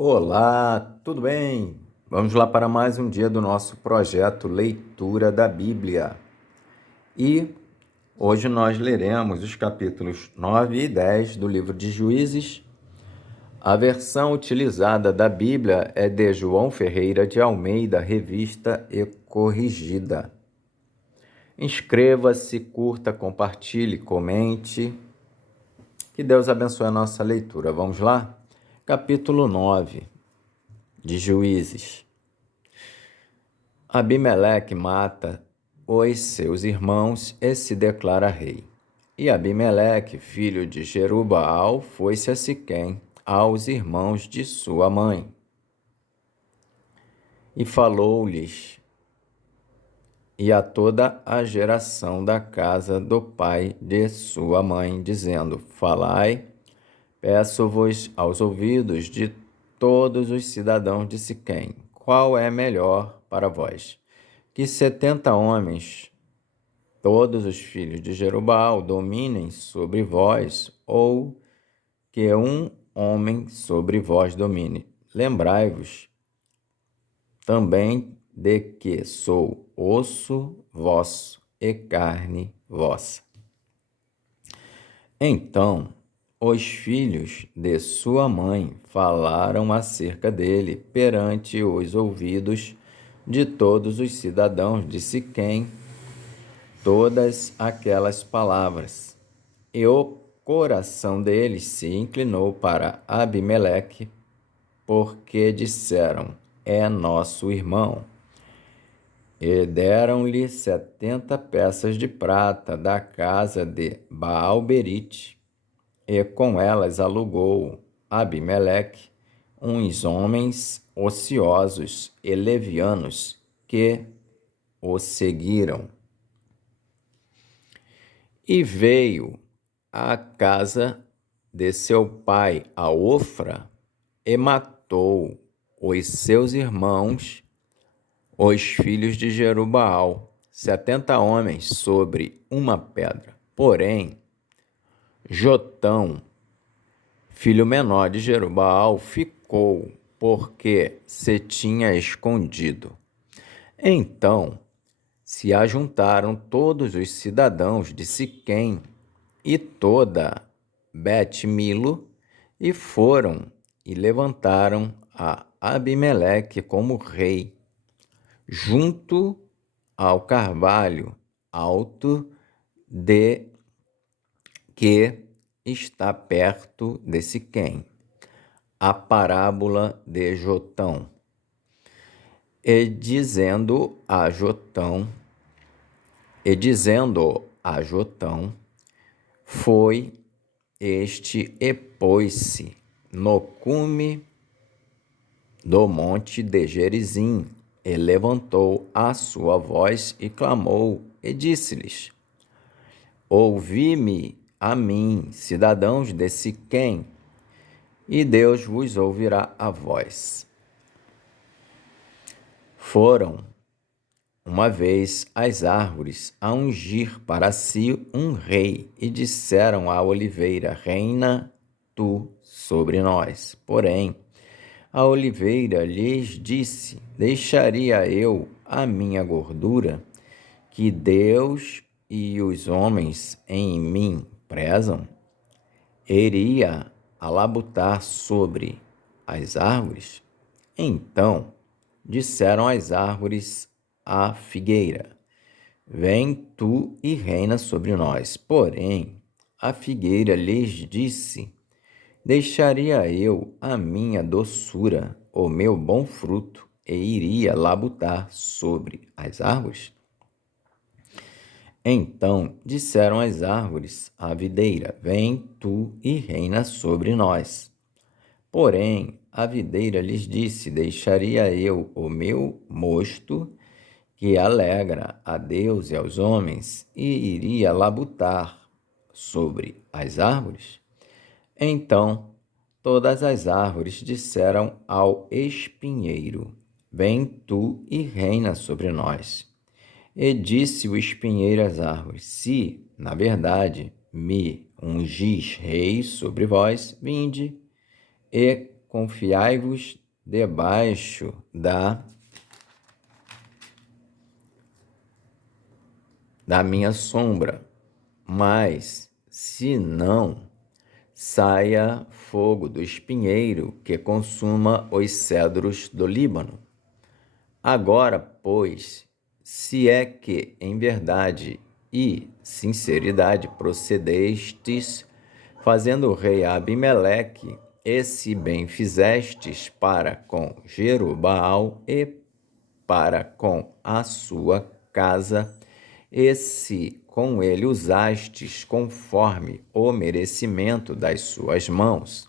Olá, tudo bem? Vamos lá para mais um dia do nosso projeto Leitura da Bíblia. E hoje nós leremos os capítulos 9 e 10 do livro de Juízes. A versão utilizada da Bíblia é de João Ferreira de Almeida, revista e corrigida. Inscreva-se, curta, compartilhe, comente. Que Deus abençoe a nossa leitura. Vamos lá? Capítulo 9 de Juízes. Abimeleque mata os seus irmãos e se declara rei. E Abimeleque, filho de Jerubaal, foi-se a Siquém, aos irmãos de sua mãe. E falou-lhes, e a toda a geração da casa do pai de sua mãe, dizendo: Falai, peço-vos aos ouvidos de todos os cidadãos de Siquém, qual é melhor para vós? Que 70 homens, todos os filhos de Jerubaal, dominem sobre vós, ou que um homem sobre vós domine. Lembrai-vos também de que sou osso vosso e carne vossa. Então os filhos de sua mãe falaram acerca dele perante os ouvidos de todos os cidadãos de Siquém, todas aquelas palavras. E o coração deles se inclinou para Abimeleque, porque disseram: É nosso irmão. E deram-lhe 70 peças de prata da casa de Baal-Berite, e com elas alugou Abimeleque uns homens ociosos e levianos que o seguiram. E veio à casa de seu pai, a Ofra, e matou os seus irmãos, os filhos de Jerubaal, 70 homens sobre uma pedra. Porém, Jotão, filho menor de Jerubaal, ficou, porque se tinha escondido. Então se ajuntaram todos os cidadãos de Siquém e toda Bet-Milo, e foram e levantaram a Abimeleque como rei, junto ao carvalho alto de que está perto de Siquém, a parábola de Jotão. E dizendo a Jotão, foi este e pôs-se no cume do monte de Gerizim, e levantou a sua voz e clamou, e disse-lhes: Ouvi-me a mim, cidadãos de Siquém, e Deus vos ouvirá a voz. Foram uma vez as árvores a ungir para si um rei, e disseram à oliveira: Reina tu sobre nós. Porém, a oliveira lhes disse: Deixaria eu a minha gordura, que Deus e os homens em mim prezam? Iria alabutar sobre as árvores? Então disseram as árvores à figueira: Vem tu e reina sobre nós. Porém, a figueira lhes disse: Deixaria eu a minha doçura, o meu bom fruto, e iria labutar sobre as árvores? Então disseram as árvores à videira: Vem tu e reina sobre nós. Porém, a videira lhes disse: Deixaria eu o meu mosto, que alegra a Deus e aos homens, e iria labutar sobre as árvores? Então todas as árvores disseram ao espinheiro: Vem tu e reina sobre nós. E disse o espinheiro às árvores: Se, na verdade, me ungis rei sobre vós, vinde, e confiai-vos debaixo da minha sombra, mas, se não, saia fogo do espinheiro que consuma os cedros do Líbano. Agora, pois, se é que em verdade e sinceridade procedestes, fazendo o rei Abimeleque, e se bem fizestes para com Jerubaal e para com a sua casa, e se com ele usastes conforme o merecimento das suas mãos,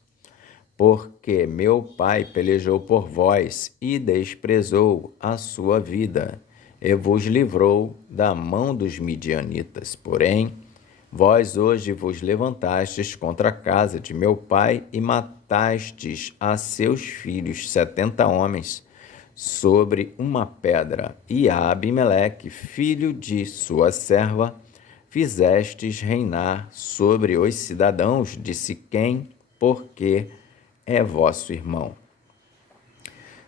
porque meu pai pelejou por vós e desprezou a sua vida, e vos livrou da mão dos midianitas. Porém, vós hoje vos levantastes contra a casa de meu pai e matastes a seus filhos 70 homens sobre uma pedra, e a Abimeleque, filho de sua serva, fizestes reinar sobre os cidadãos de Siquém, porque é vosso irmão.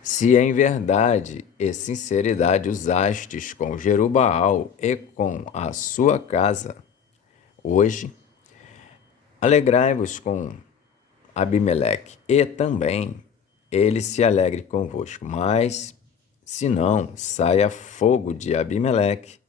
Se em verdade e sinceridade usastes com Jerubaal e com a sua casa, hoje, alegrai-vos com Abimeleque, e também ele se alegre convosco. Mas, se não, saia fogo de Abimeleque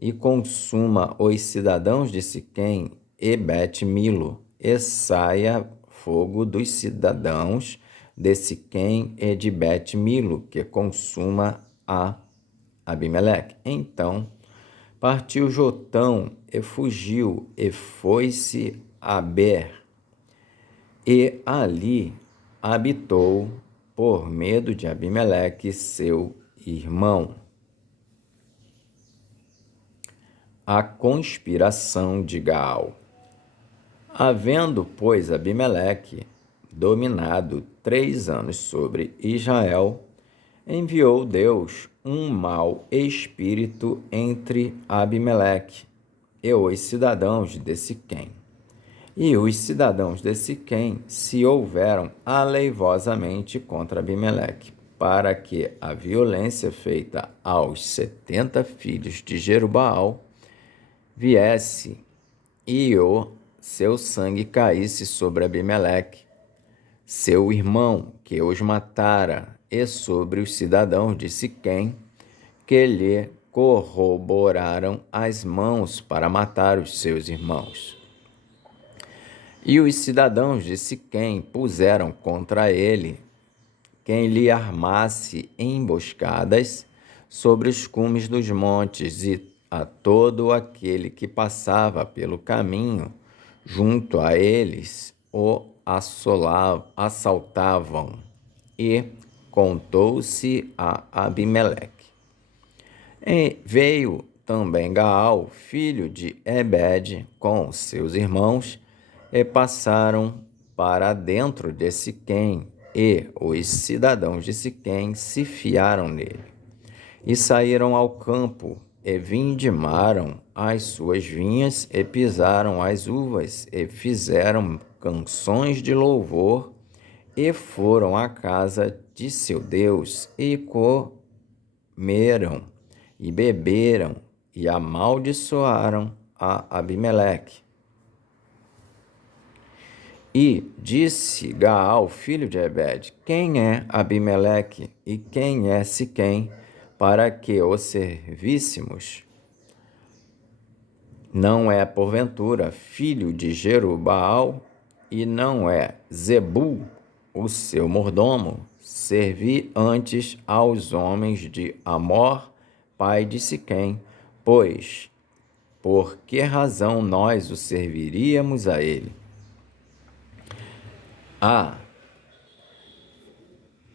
e consuma os cidadãos de Siquém e Bet-Milo, e saia fogo dos cidadãos de Siquém e de Bet-Milo, que consuma a Abimeleque. Então partiu Jotão e fugiu, e foi-se a Ber, e ali habitou por medo de Abimeleque, seu irmão. A conspiração de Gaal. Havendo, pois, Abimeleque dominado 3 anos sobre Israel, enviou Deus um mau espírito entre Abimeleque e os cidadãos de Siquém. E os cidadãos de Siquém se houveram aleivosamente contra Abimeleque, para que a violência feita aos 70 filhos de Jerubaal viesse e o seu sangue caísse sobre Abimeleque, seu irmão, que os matara, e sobre os cidadãos de Siquém, que lhe corroboraram as mãos para matar os seus irmãos. E os cidadãos de Siquém puseram contra ele quem lhe armasse emboscadas sobre os cumes dos montes, e a todo aquele que passava pelo caminho junto a eles o assaltavam. E contou-se a Abimeleque. E veio também Gaal, filho de Ebed, com seus irmãos, e passaram para dentro de Siquém, e os cidadãos de Siquém se fiaram nele. E saíram ao campo, e vindimaram as suas vinhas, e pisaram as uvas, e fizeram canções de louvor, e foram à casa de seu Deus, e comeram, e beberam, e amaldiçoaram a Abimeleque. E disse Gaal, filho de Ebed: quem é Abimeleque e quem é Siquém, para que o servíssemos? Não é, porventura, filho de Jerubaal, e não é Zebul, o seu mordomo? Servi antes aos homens de Amor, pai de Siquém, pois por que razão nós o serviríamos a ele?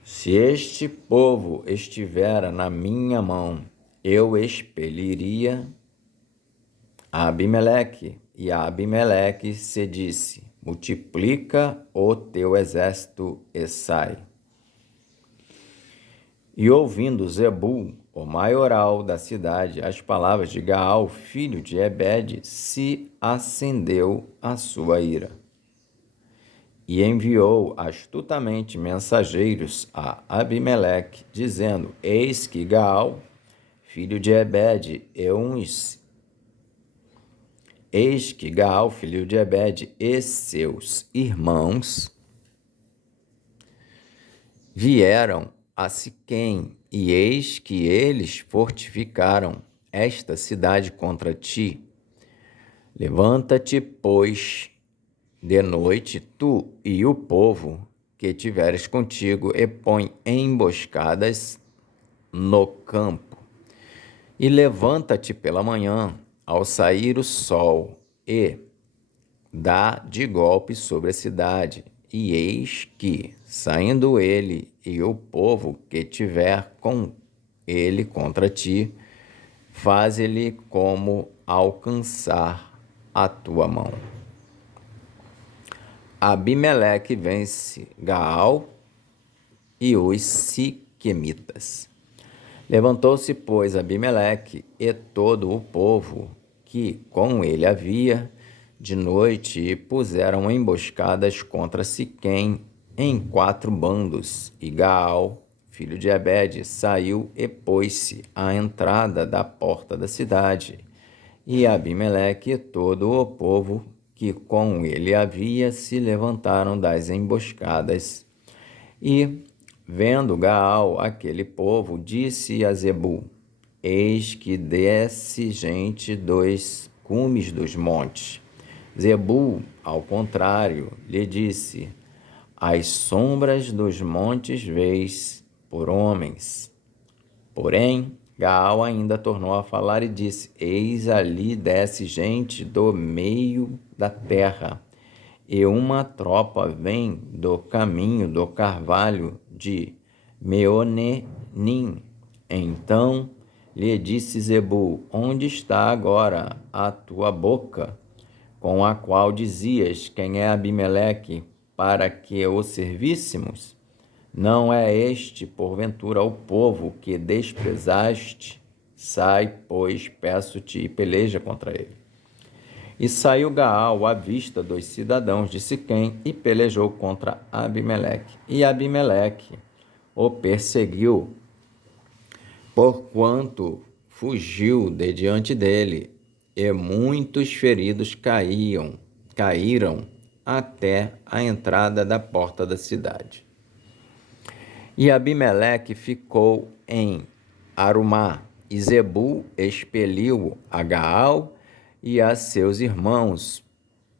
Se este povo estivera na minha mão, eu expeliria a Abimeleque. E a Abimeleque se disse: multiplica o teu exército e sai. E ouvindo Zebul, o maioral da cidade, as palavras de Gaal, filho de Ebed, se acendeu a sua ira. E enviou astutamente mensageiros a Abimeleque, dizendo: Eis que Gaal, filho de Ebede, e seus irmãos vieram a Siquém, e eis que eles fortificaram esta cidade contra ti. Levanta-te, pois, de noite, tu e o povo que tiveres contigo, e põe emboscadas no campo. E levanta-te pela manhã, ao sair o sol, e dá de golpe sobre a cidade. E eis que, saindo ele e o povo que tiver com ele contra ti, faze-lhe como alcançar a tua mão. Abimeleque vence Gaal e os siquemitas. Levantou-se, pois, Abimeleque e todo o povo que com ele havia de noite, e puseram emboscadas contra Siquém em 4 bandos. E Gaal, filho de Ebede, saiu e pôs-se à entrada da porta da cidade. E Abimeleque e todo o povo que com ele havia se levantaram das emboscadas. E, vendo Gaal aquele povo, disse a Zebul: Eis que desce gente dos cumes dos montes. Zebul, ao contrário, lhe disse: As sombras dos montes vês por homens. Porém, Gaal ainda tornou a falar e disse: Eis ali desce gente do meio da terra, e uma tropa vem do caminho do carvalho de Meonenim. Então lhe disse Zebul: Onde está agora a tua boca, com a qual dizias: Quem é Abimeleque, para que o servíssemos? Não é este, porventura, o povo que desprezaste? Sai, pois, peço-te, e peleja contra ele. E saiu Gaal à vista dos cidadãos de Siquém e pelejou contra Abimeleque. E Abimeleque o perseguiu, porquanto fugiu de diante dele, e muitos feridos caíram até a entrada da porta da cidade. E Abimeleque ficou em Arumá, e Zebul expeliu a Gaal e a seus irmãos,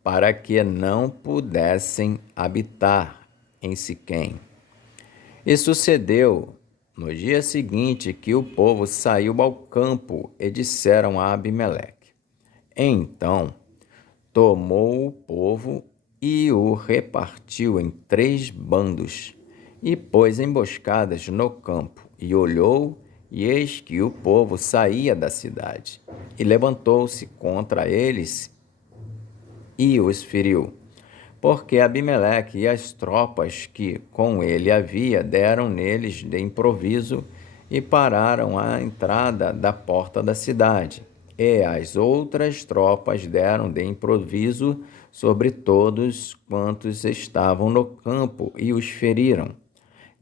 para que não pudessem habitar em Siquém. E sucedeu no dia seguinte que o povo saiu ao campo e disseram a Abimeleque. Então tomou o povo e o repartiu em 3 bandos, e pôs emboscadas no campo, e olhou, e eis que o povo saía da cidade, e levantou-se contra eles e os feriu, porque Abimeleque e as tropas que com ele havia deram neles de improviso e pararam à entrada da porta da cidade. E as outras tropas deram de improviso sobre todos quantos estavam no campo e os feriram.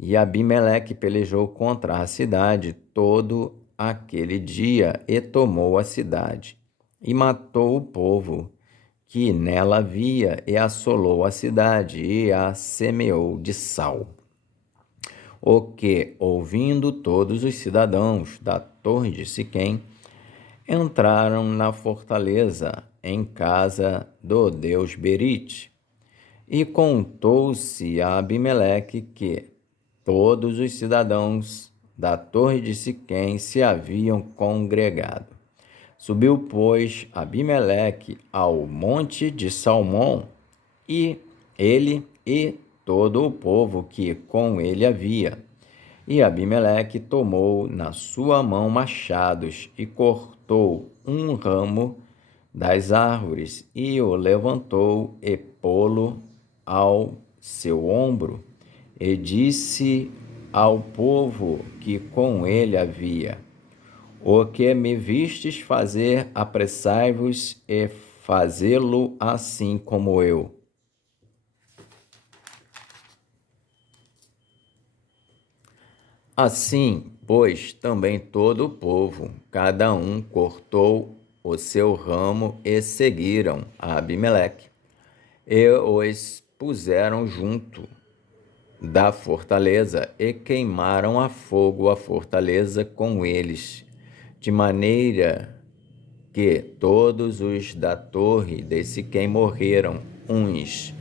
E Abimeleque pelejou contra a cidade todo aquele dia e tomou a cidade, e matou o povo que nela havia, e assolou a cidade, e a semeou de sal. O que, ouvindo todos os cidadãos da torre de Siquém, entraram na fortaleza, em casa do deus Berite. E contou-se a Abimeleque que todos os cidadãos da torre de Siquém se haviam congregado. Subiu, pois, Abimeleque ao monte de Salmão, e ele e todo o povo que com ele havia. E Abimeleque tomou na sua mão machados e cortou um ramo das árvores e o levantou e pô-lo ao seu ombro, e disse ao povo que com ele havia: O que me vistes fazer, apressai-vos e fazê-lo assim como eu. Assim, pois, também todo o povo, cada um cortou o seu ramo e seguiram a Abimeleque, e os puseram junto da fortaleza e queimaram a fogo a fortaleza com eles, de maneira que todos os da torre de Siquém morreram, uns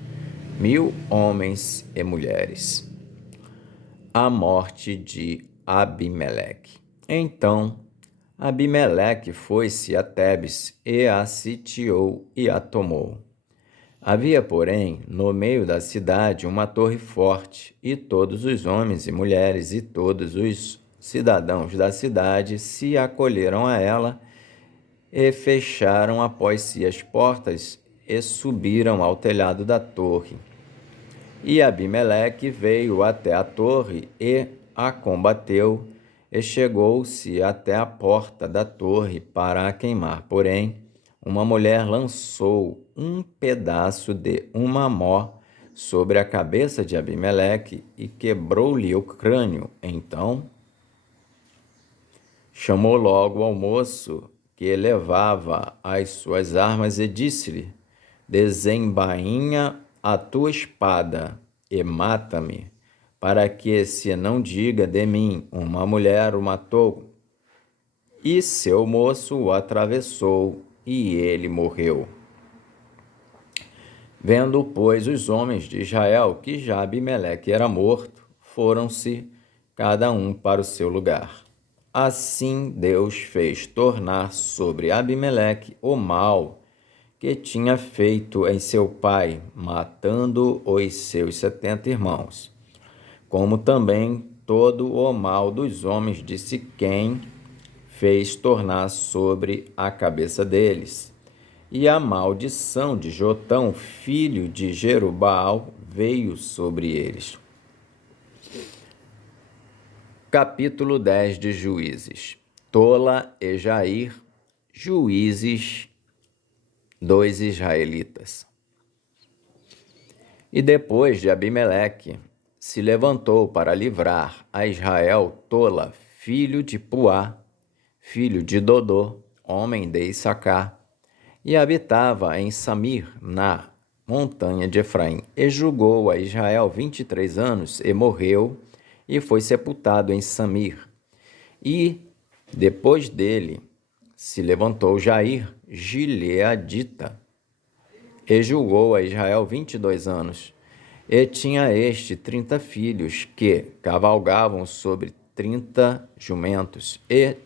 1.000 homens e mulheres. A morte de Abimeleque. Então Abimeleque foi-se a Tebes e a sitiou e a tomou. Havia, porém, no meio da cidade uma torre forte, e todos os homens e mulheres e todos os cidadãos da cidade se acolheram a ela e fecharam após si as portas e subiram ao telhado da torre. E Abimeleque veio até a torre e a combateu, e chegou-se até a porta da torre para a queimar. Porém, uma mulher lançou um pedaço de um mamó sobre a cabeça de Abimeleque e quebrou-lhe o crânio. Então chamou logo ao moço que levava as suas armas e disse-lhe: desembainha a tua espada e mata-me, para que se não diga de mim, uma mulher o matou. E seu moço o atravessou, e ele morreu. Vendo, pois, os homens de Israel que já Abimeleque era morto, foram-se cada um para o seu lugar. Assim Deus fez tornar sobre Abimeleque o mal que tinha feito em seu pai, matando os seus 70 irmãos, como também todo o mal dos homens de Siquém fez tornar sobre a cabeça deles. E a maldição de Jotão, filho de Jerubaal, veio sobre eles. Capítulo 10 de Juízes. Tola e Jair, juízes dos israelitas. E depois de Abimeleque, se levantou para livrar a Israel Tola, filho de Puá, filho de Dodô, homem de Issacar, e habitava em Samir, na montanha de Efraim, e julgou a Israel 23 anos, e morreu, e foi sepultado em Samir. E, depois dele, se levantou Jair, gileadita, e julgou a Israel 22 anos. E tinha este 30 filhos, que cavalgavam sobre 30 jumentos, e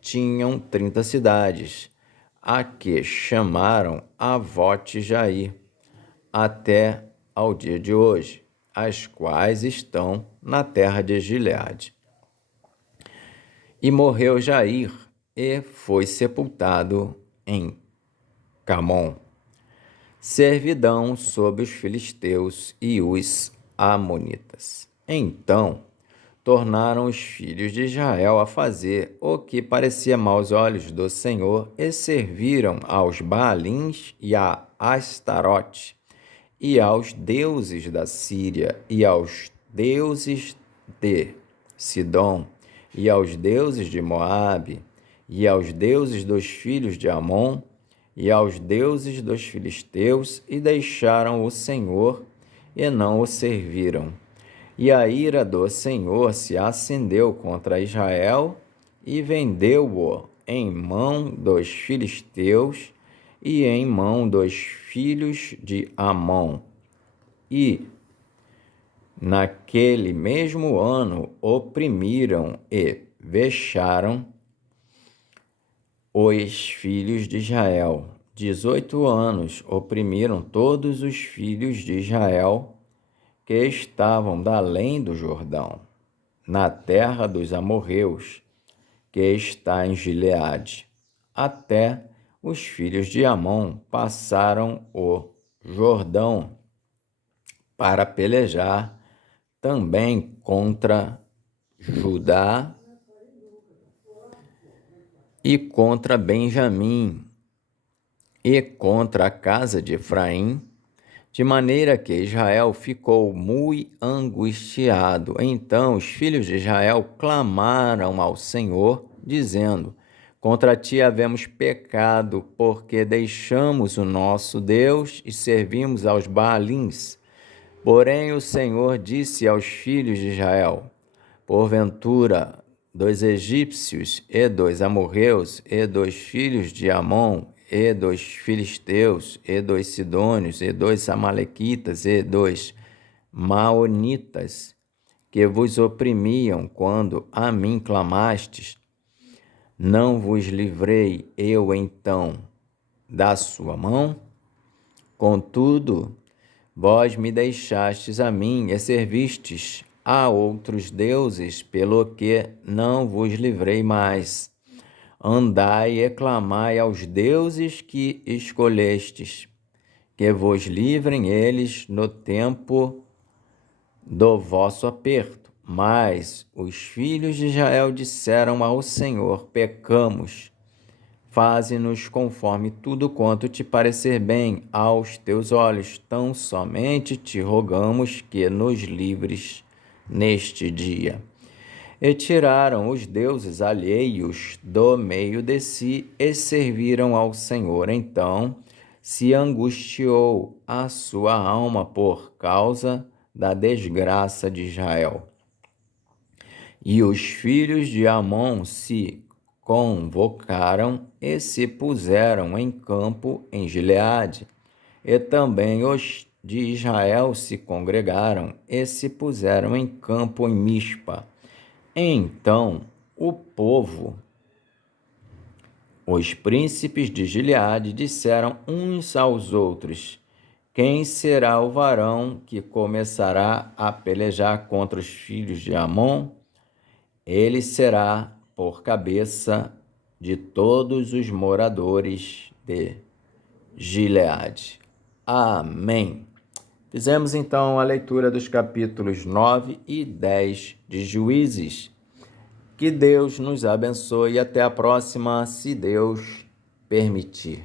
tinham 30 cidades, a que chamaram Avote Jair, até ao dia de hoje, as quais estão na terra de Gileade. E morreu Jair, e foi sepultado em Camon. Servidão sobre os filisteus e os amonitas. Então tornaram os filhos de Israel a fazer o que parecia mal aos olhos do Senhor, e serviram aos Baalins e a Astarote, e aos deuses da Síria, e aos deuses de Sidom, e aos deuses de Moabe, e aos deuses dos filhos de Amon, e aos deuses dos filisteus, e deixaram o Senhor, e não o serviram. E a ira do Senhor se acendeu contra Israel, e vendeu-o em mão dos filisteus e em mão dos filhos de Amon. E, naquele mesmo ano, oprimiram e vexaram os filhos de Israel. 18 anos oprimiram todos os filhos de Israel que estavam da além do Jordão, na terra dos amorreus, que está em Gileade. Até os filhos de Amon passaram o Jordão para pelejar também contra Judá e contra Benjamim, e contra a casa de Efraim, de maneira que Israel ficou muito angustiado. Então os filhos de Israel clamaram ao Senhor, dizendo: Contra ti havemos pecado, porque deixamos o nosso Deus e servimos aos Baalins. Porém o Senhor disse aos filhos de Israel: Porventura, dos egípcios, e dos amorreus, e dos filhos de Amon, e dos filisteus, e dos sidônios, e dos amalequitas, e dos maonitas, que vos oprimiam quando a mim clamastes, não vos livrei eu então da sua mão? Contudo, vós me deixastes a mim e servistes a outros deuses, pelo que não vos livrei mais. Andai e clamai aos deuses que escolhestes, que vos livrem eles no tempo do vosso aperto. Mas os filhos de Israel disseram ao Senhor: Pecamos, faze-nos conforme tudo quanto te parecer bem aos teus olhos. Tão somente te rogamos que nos livres neste dia. E tiraram os deuses alheios do meio de si e serviram ao Senhor. Então se angustiou a sua alma por causa da desgraça de Israel. E os filhos de Amon se convocaram e se puseram em campo em Gileade. E também os de Israel se congregaram e se puseram em campo em Mispa. Então o povo, os príncipes de Gileade, disseram uns aos outros: Quem será o varão que começará a pelejar contra os filhos de Amon? Ele será por cabeça de todos os moradores de Gileade. Amém. Fizemos então a leitura dos capítulos 9 e 10 de Juízes. Que Deus nos abençoe e até a próxima, se Deus permitir.